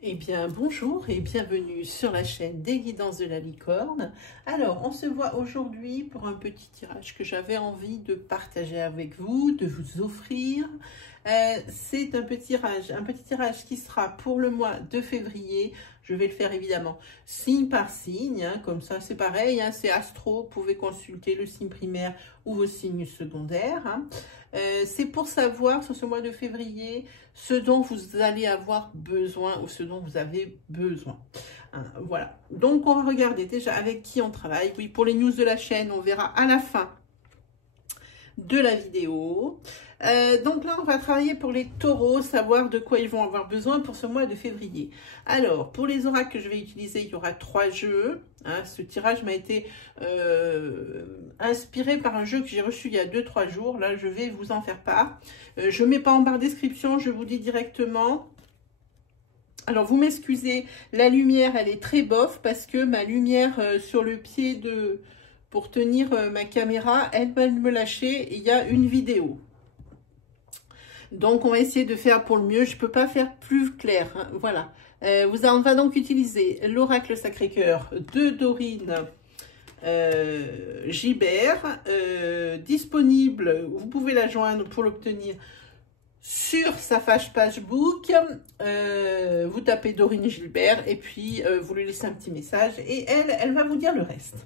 Eh bien, bonjour et bienvenue sur la chaîne des guidances de la licorne. Alors, on se voit aujourd'hui pour un petit tirage que j'avais envie de partager avec vous, de vous offrir. C'est un petit tirage qui sera pour le mois de février. Je vais le faire évidemment signe par signe, hein, comme ça c'est pareil, hein, c'est astro, vous pouvez consulter le signe primaire ou vos signes secondaires. Hein. C'est pour savoir sur ce mois de février ce dont vous allez avoir besoin ou ce dont vous avez besoin. Hein, voilà, donc on va regarder déjà avec qui on travaille. Oui, pour les news de la chaîne, on verra à la fin de la vidéo. Donc là, on va travailler pour les taureaux, savoir de quoi ils vont avoir besoin pour ce mois de février. Alors, pour les oracles que je vais utiliser, il y aura 3 jeux. Hein, ce tirage m'a été inspiré par un jeu que j'ai reçu il y a 2-3 jours. Là, je vais vous en faire part. Je ne mets pas en barre description, je vous dis directement. Alors, vous m'excusez, la lumière, elle est très bof parce que ma lumière sur le pied de... Pour tenir ma caméra, elle va me lâcher, il y a une vidéo. Donc, on va essayer de faire pour le mieux. Je ne peux pas faire plus clair. Hein, voilà. On va donc utiliser l'oracle Sacré-Cœur de Dorine Gibert. Disponible, vous pouvez la joindre pour l'obtenir sur sa page Facebook. Vous tapez Dorine Gilbert et puis vous lui laissez un petit message et elle va vous dire le reste.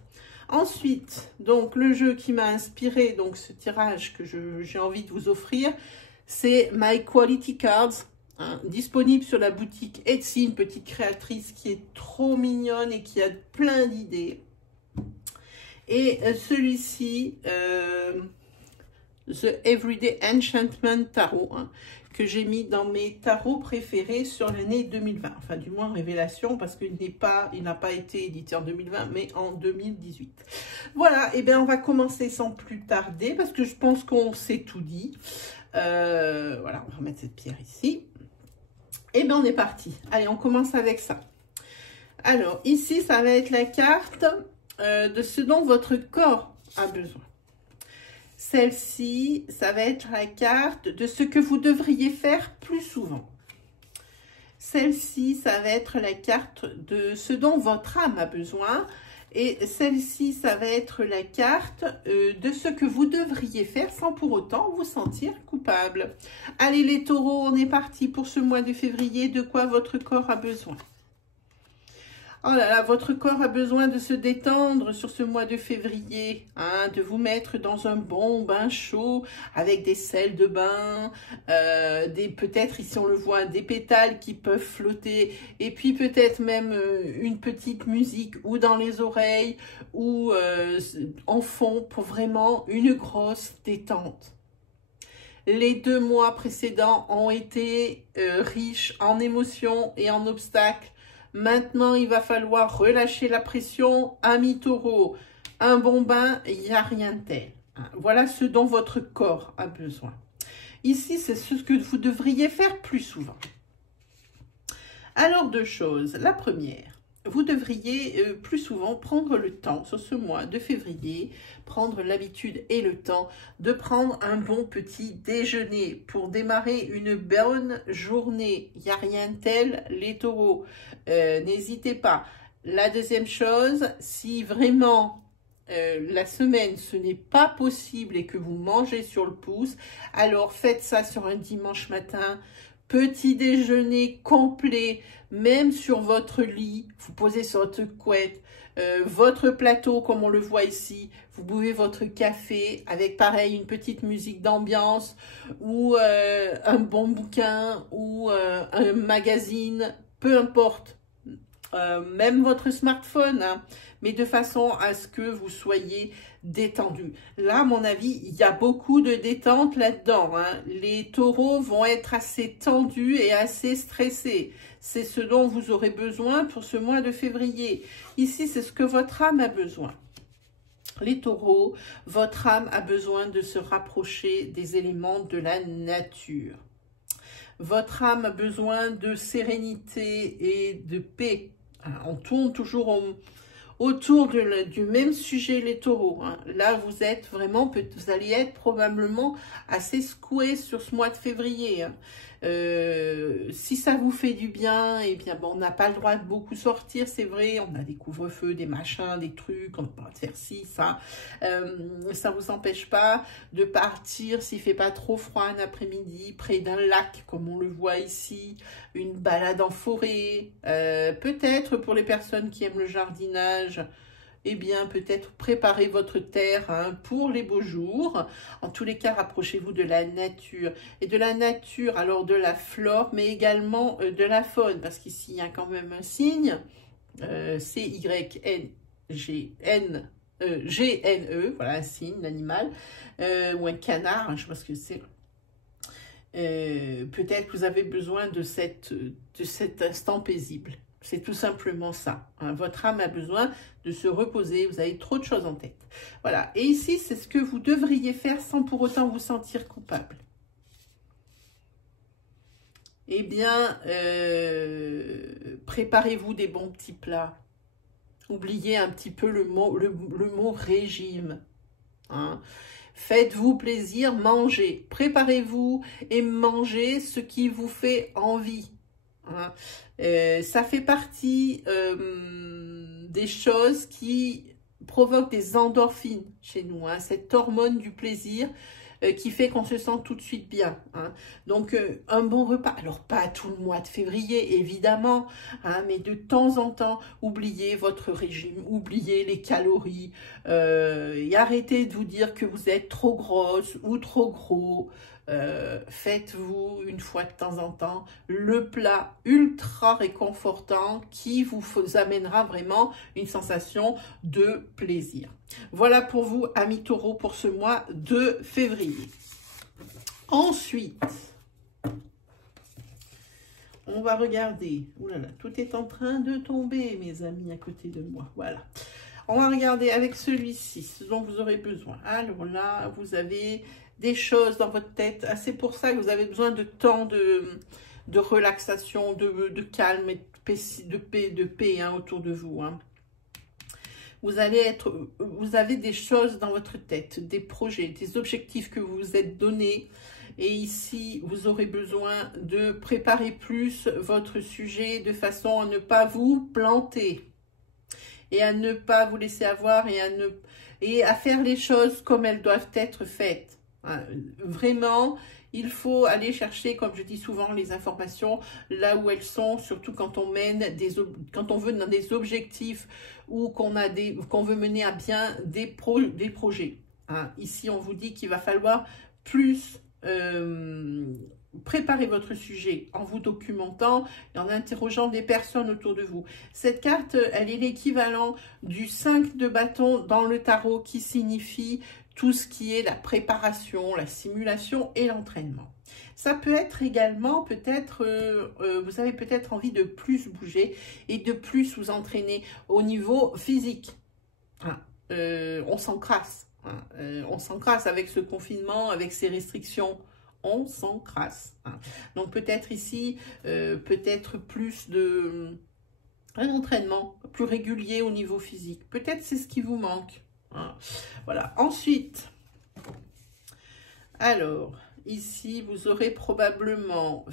Ensuite, donc le jeu qui m'a inspiré, donc ce tirage que j'ai envie de vous offrir, c'est My Quality Cards, hein, disponible sur la boutique Etsy, une petite créatrice qui est trop mignonne et qui a plein d'idées. Et celui-ci, The Everyday Enchantment Tarot, hein, que j'ai mis dans mes tarots préférés sur l'année 2020. Enfin, du moins, révélation, parce qu'il n'a pas été édité en 2020, mais en 2018. Voilà, et bien, on va commencer sans plus tarder, parce que je pense qu'on s'est tout dit. Voilà, on va remettre cette pierre ici. Et bien, on est parti. Allez, on commence avec ça. Alors, ici, ça va être la carte de ce dont votre corps a besoin. Celle-ci, ça va être la carte de ce que vous devriez faire plus souvent. Celle-ci, ça va être la carte de ce dont votre âme a besoin. Et celle-ci, ça va être la carte de ce que vous devriez faire sans pour autant vous sentir coupable. Allez les taureaux, on est parti pour ce mois de février. De quoi votre corps a besoin? Oh là là, votre corps a besoin de se détendre sur ce mois de février, hein, de vous mettre dans un bon bain chaud avec des sels de bain, peut-être ici on le voit, des pétales qui peuvent flotter et puis peut-être même une petite musique ou dans les oreilles ou en fond pour vraiment une grosse détente. Les 2 mois précédents ont été riches en émotions et en obstacles. Maintenant, il va falloir relâcher la pression. Amis taureau, un bon bain, il n'y a rien de tel. Voilà ce dont votre corps a besoin. Ici, c'est ce que vous devriez faire plus souvent. Alors, 2 choses. La première, vous devriez plus souvent prendre le temps, sur ce mois de février, prendre l'habitude et le temps de prendre un bon petit déjeuner pour démarrer une bonne journée. Il n'y a rien de tel, les taureaux. N'hésitez pas. La deuxième chose, si vraiment la semaine ce n'est pas possible et que vous mangez sur le pouce, alors faites ça sur un dimanche matin. Petit déjeuner complet, même sur votre lit, vous posez sur votre couette, votre plateau comme on le voit ici, vous buvez votre café avec pareil une petite musique d'ambiance ou un bon bouquin ou un magazine, peu importe, même votre smartphone, hein, mais de façon à ce que vous soyez détendu. Là, à mon avis, il y a beaucoup de détente là-dedans. Hein. Les taureaux vont être assez tendus et assez stressés. C'est ce dont vous aurez besoin pour ce mois de février. Ici, c'est ce que votre âme a besoin. Les taureaux, votre âme a besoin de se rapprocher des éléments de la nature. Votre âme a besoin de sérénité et de paix. On tourne toujours autour du même sujet, les taureaux. Hein. Là, vous allez être probablement assez secoué sur ce mois de février. Hein. Si ça vous fait du bien, eh bien, bon, on n'a pas le droit de beaucoup sortir, c'est vrai. On a des couvre-feux, des machins, des trucs, on peut faire ci, ça. Ça ne vous empêche pas de partir, s'il ne fait pas trop froid un après-midi, près d'un lac, comme on le voit ici, une balade en forêt. Peut-être pour les personnes qui aiment le jardinage, eh bien, peut-être préparez votre terre hein, pour les beaux jours. En tous les cas, rapprochez-vous de la nature. Et de la nature, alors de la flore, mais également de la faune. Parce qu'ici, il y a quand même un signe. C-Y-N-G-N-E. Voilà, un signe, l'animal. Ou un canard, hein, je ne sais pas ce que c'est. Peut-être que vous avez besoin de cet instant paisible. C'est tout simplement ça. Hein. Votre âme a besoin de se reposer. Vous avez trop de choses en tête. Voilà. Et ici, c'est ce que vous devriez faire sans pour autant vous sentir coupable. Eh bien, préparez-vous des bons petits plats. Oubliez un petit peu le mot régime. Hein. Faites-vous plaisir, mangez. Préparez-vous et mangez ce qui vous fait envie. Hein. Ça fait partie des choses qui provoquent des endorphines chez nous, hein, cette hormone du plaisir qui fait qu'on se sent tout de suite bien. Hein. Donc, un bon repas, alors pas tout le mois de février, évidemment, hein, mais de temps en temps, oubliez votre régime, oubliez les calories, et arrêtez de vous dire que vous êtes trop grosse ou trop gros. Faites-vous une fois de temps en temps le plat ultra réconfortant qui vous amènera vraiment une sensation de plaisir. Voilà pour vous, amis taureaux, pour ce mois de février. Ensuite, on va regarder. Ouh là là, tout est en train de tomber, mes amis, à côté de moi. Voilà. On va regarder avec celui-ci, ce dont vous aurez besoin. Alors là, vous avez des choses dans votre tête. Ah, c'est pour ça que vous avez besoin de temps de relaxation, de calme et de paix hein, autour de vous. Hein. Vous avez des choses dans votre tête, des projets, des objectifs que vous vous êtes donnés. Et ici, vous aurez besoin de préparer plus votre sujet de façon à ne pas vous planter. Et à ne pas vous laisser avoir et à faire les choses comme elles doivent être faites. Vraiment, il faut aller chercher, comme je dis souvent, les informations là où elles sont, surtout quand on quand on veut dans des objectifs ou qu'on veut mener à bien des projets. Hein. Ici, on vous dit qu'il va falloir plus préparer votre sujet en vous documentant et en interrogeant des personnes autour de vous. Cette carte, elle est l'équivalent du 5 de bâton dans le tarot qui signifie tout ce qui est la préparation, la simulation et l'entraînement. Ça peut être également peut-être, vous avez peut-être envie de plus bouger et de plus vous entraîner au niveau physique. Hein, on s'encrasse. Hein, on s'encrasse avec ce confinement, avec ces restrictions. On s'encrasse. Hein. Donc peut-être ici, peut-être plus un entraînement plus régulier au niveau physique. Peut-être c'est ce qui vous manque. Hein. Voilà. Ensuite, alors, ici, vous aurez probablement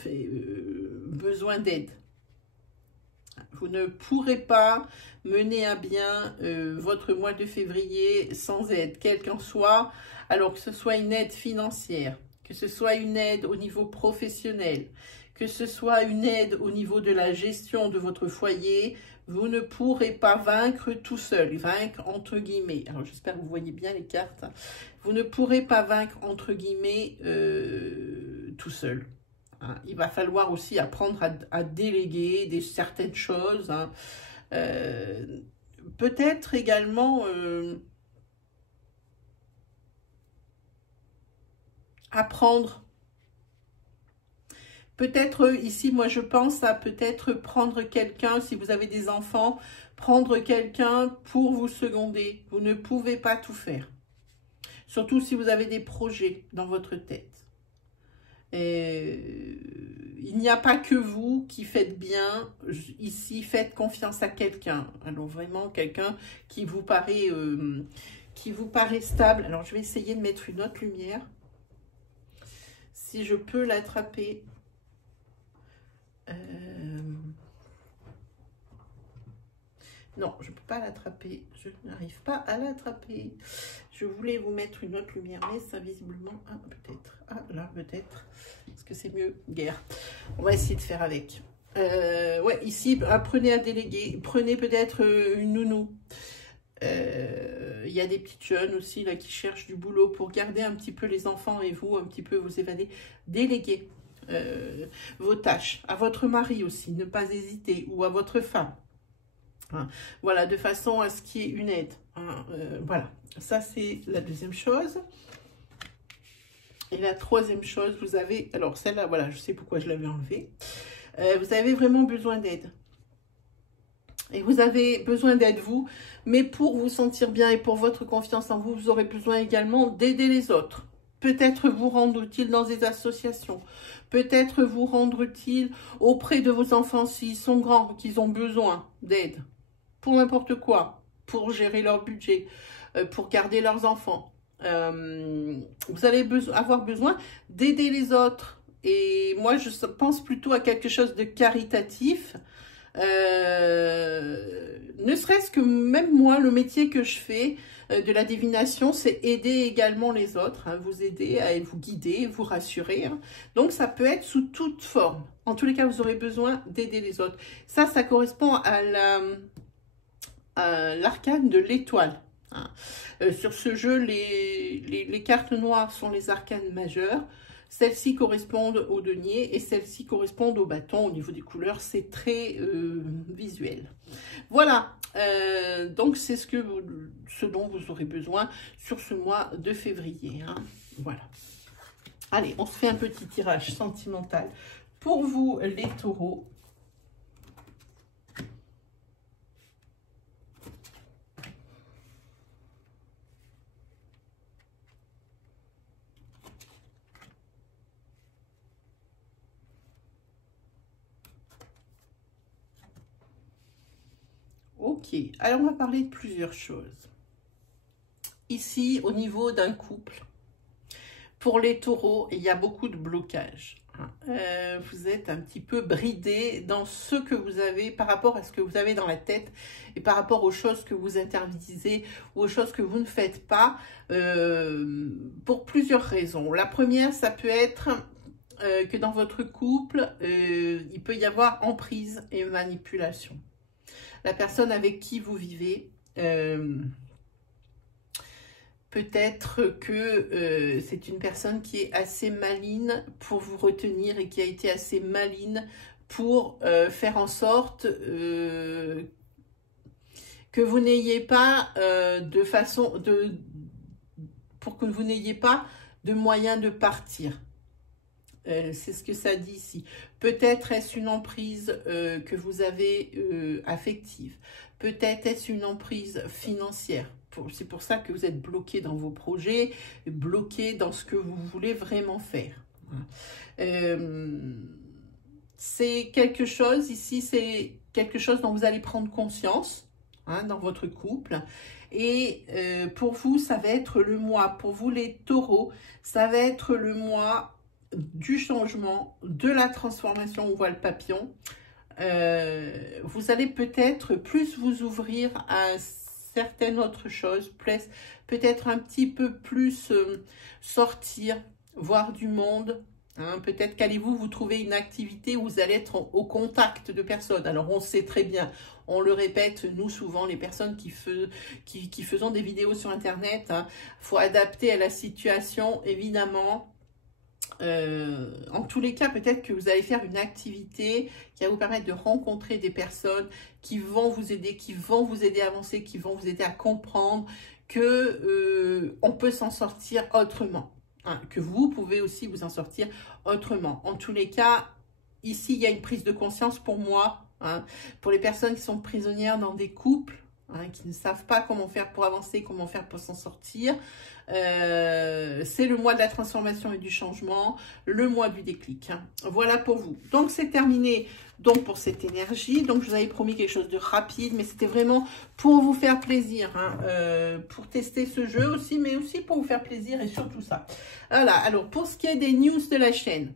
besoin d'aide. Vous ne pourrez pas mener à bien votre mois de février sans aide, quelle qu'en soit, alors que ce soit une aide financière, que ce soit une aide au niveau professionnel, que ce soit une aide au niveau de la gestion de votre foyer, vous ne pourrez pas vaincre tout seul, vaincre entre guillemets. Alors j'espère que vous voyez bien les cartes. Vous ne pourrez pas vaincre entre guillemets tout seul. Hein. Il va falloir aussi apprendre à déléguer certaines choses. Hein. Peut-être également apprendre. Peut-être ici, moi je pense à peut-être prendre quelqu'un, si vous avez des enfants, prendre quelqu'un pour vous seconder. Vous ne pouvez pas tout faire. Surtout si vous avez des projets dans votre tête. Et il n'y a pas que vous qui faites bien. Ici, faites confiance à quelqu'un. Alors vraiment, quelqu'un qui vous paraît stable. Alors je vais essayer de mettre une autre lumière. Si je peux l'attraper. Non, je ne peux pas l'attraper. Je n'arrive pas à l'attraper. Je voulais vous mettre une autre lumière, mais ça visiblement... Ah, peut-être. Ah, là, peut-être. Parce que c'est mieux. Guère. On va essayer de faire avec. Ouais, ici, apprenez à déléguer. Prenez peut-être une nounou. Il y a des petites jeunes aussi là qui cherchent du boulot pour garder un petit peu les enfants et vous, un petit peu vous évader. Déléguez vos tâches à votre mari aussi. Ne pas hésiter. Ou à votre femme. Hein, voilà, de façon à ce qu'il y ait une aide. Hein, voilà, ça c'est la deuxième chose. Et la troisième chose, vous avez... Alors celle-là, voilà, je sais pourquoi je l'avais enlevée. Vous avez vraiment besoin d'aide. Et vous avez besoin d'aide vous, mais pour vous sentir bien et pour votre confiance en vous, vous aurez besoin également d'aider les autres. Peut-être vous rendre utile dans des associations. Peut-être vous rendre utile auprès de vos enfants s'ils sont grands, qu'ils ont besoin d'aide. Pour n'importe quoi, pour gérer leur budget, pour garder leurs enfants. Vous allez avoir besoin d'aider les autres. Et moi, je pense plutôt à quelque chose de caritatif. Ne serait-ce que même moi, le métier que je fais de la divination, c'est aider également les autres. Hein, vous aider à vous guider, vous rassurer. Hein. Donc, ça peut être sous toute forme. En tous les cas, vous aurez besoin d'aider les autres. Ça correspond à l'arcane de l'étoile. Hein. Sur ce jeu, les cartes noires sont les arcanes majeures. Celles-ci correspondent au denier et celles-ci correspondent au bâton. Au niveau des couleurs, c'est très visuel. Voilà, donc c'est ce dont vous aurez besoin sur ce mois de février. Hein. Voilà. Allez, on se fait un petit tirage sentimental pour vous, les taureaux. Ok, alors on va parler de plusieurs choses. Ici, au niveau d'un couple, pour les taureaux, il y a beaucoup de blocages. Vous êtes un petit peu bridé dans ce que vous avez par rapport à ce que vous avez dans la tête et par rapport aux choses que vous interdisez ou aux choses que vous ne faites pas pour plusieurs raisons. La première, ça peut être que dans votre couple, il peut y avoir emprise et manipulation. La personne avec qui vous vivez, peut-être que c'est une personne qui est assez maligne pour vous retenir et qui a été assez maligne pour faire en sorte que vous n'ayez pas pour que vous n'ayez pas de moyen de partir. C'est ce que ça dit ici. Peut-être est-ce une emprise que vous avez affective. Peut-être est-ce une emprise financière. C'est pour ça que vous êtes bloqué dans vos projets, bloqué dans ce que vous voulez vraiment faire. C'est quelque chose, ici, c'est quelque chose dont vous allez prendre conscience hein, dans votre couple. Et pour vous, ça va être le mois. Pour vous, les taureaux, ça va être le mois du changement, de la transformation, on voit le papillon. Vous allez peut-être plus vous ouvrir à certaines autres choses, peut-être un petit peu plus sortir, voir du monde. Hein, peut-être qu'allez-vous vous trouver une activité où vous allez être au contact de personnes. Alors on sait très bien, on le répète, nous souvent, les personnes qui faisons des vidéos sur Internet, hein, faut adapter à la situation, évidemment. En tous les cas, peut-être que vous allez faire une activité qui va vous permettre de rencontrer des personnes qui vont vous aider, à avancer, qui vont vous aider à comprendre que on peut s'en sortir autrement, hein, que vous pouvez aussi vous en sortir autrement. En tous les cas, ici, il y a une prise de conscience pour moi, hein, pour les personnes qui sont prisonnières dans des couples, hein, qui ne savent pas comment faire pour avancer, comment faire pour s'en sortir. C'est le mois de la transformation et du changement, le mois du déclic. Hein. Voilà pour vous. Donc, c'est terminé donc pour cette énergie. Donc, je vous avais promis quelque chose de rapide, mais c'était vraiment pour vous faire plaisir, hein, pour tester ce jeu aussi, mais aussi pour vous faire plaisir et surtout ça. Voilà. Alors, pour ce qui est des news de la chaîne,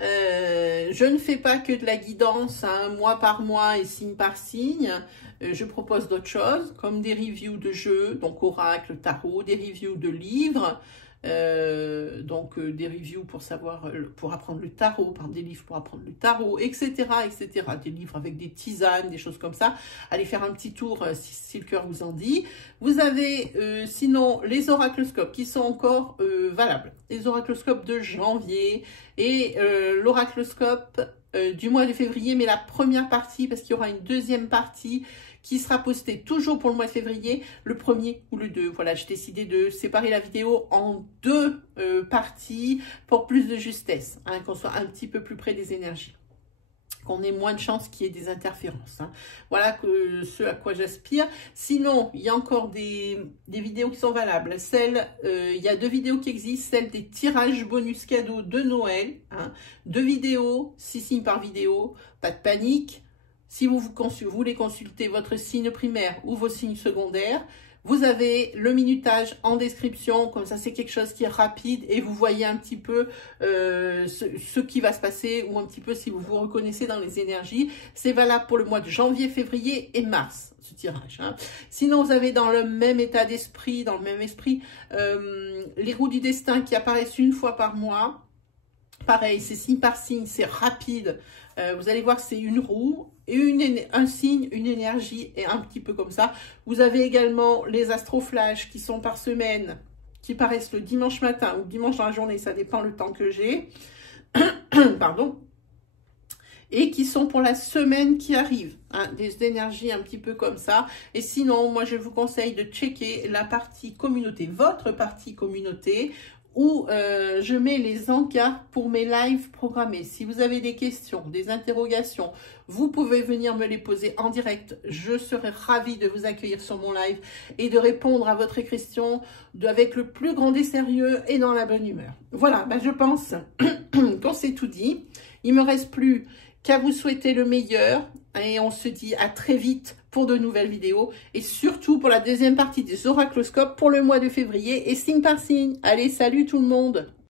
Je ne fais pas que de la guidance, hein, mois par mois et signe par signe. Je propose d'autres choses, comme des reviews de jeux, donc oracle, tarot, des reviews de livres, des reviews pour savoir, pour apprendre le tarot, des livres pour apprendre le tarot, etc., etc. Des livres avec des tisanes, des choses comme ça. Allez faire un petit tour si le cœur vous en dit. Vous avez sinon les oracloscopes qui sont encore valables. Les oracloscopes de janvier et l'oracloscope du mois de février, mais la première partie, parce qu'il y aura une deuxième partie qui sera postée toujours pour le mois de février, le 1er ou le 2. Voilà, j'ai décidé de séparer la vidéo en deux parties pour plus de justesse, hein, qu'on soit un petit peu plus près des énergies, qu'on ait moins de chances qu'il y ait des interférences. Hein. Voilà ce à quoi j'aspire. Sinon, il y a encore des vidéos qui sont valables. Il y a 2 vidéos qui existent, celle des tirages bonus cadeaux de Noël. Hein. 2 vidéos, 6 signes par vidéo, pas de panique. Si vous voulez consulter votre signe primaire ou vos signes secondaires, vous avez le minutage en description, comme ça c'est quelque chose qui est rapide et vous voyez un petit peu ce qui va se passer ou un petit peu si vous vous reconnaissez dans les énergies. C'est valable pour le mois de janvier, février et mars, ce tirage. Hein. Sinon, vous avez dans le même état d'esprit, les roues du destin qui apparaissent une fois par mois. Pareil, c'est signe par signe, c'est rapide. Vous allez voir, c'est une roue, et un signe, une énergie, et un petit peu comme ça. Vous avez également les astroflash qui sont par semaine, qui paraissent le dimanche matin ou dimanche dans la journée, ça dépend le temps que j'ai. Pardon. Et qui sont pour la semaine qui arrive, hein, des énergies un petit peu comme ça. Et sinon, moi, je vous conseille de checker la partie communauté, votre partie communauté, où je mets les encarts pour mes lives programmés. Si vous avez des questions, des interrogations, vous pouvez venir me les poser en direct. Je serai ravie de vous accueillir sur mon live et de répondre à votre question avec le plus grand des sérieux et dans la bonne humeur. Voilà, ben je pense qu'on s'est tout dit. Il ne me reste plus qu'à vous souhaiter le meilleur et on se dit à très vite pour de nouvelles vidéos et surtout pour la deuxième partie des oracloscopes pour le mois de février et signe par signe. Allez, salut tout le monde!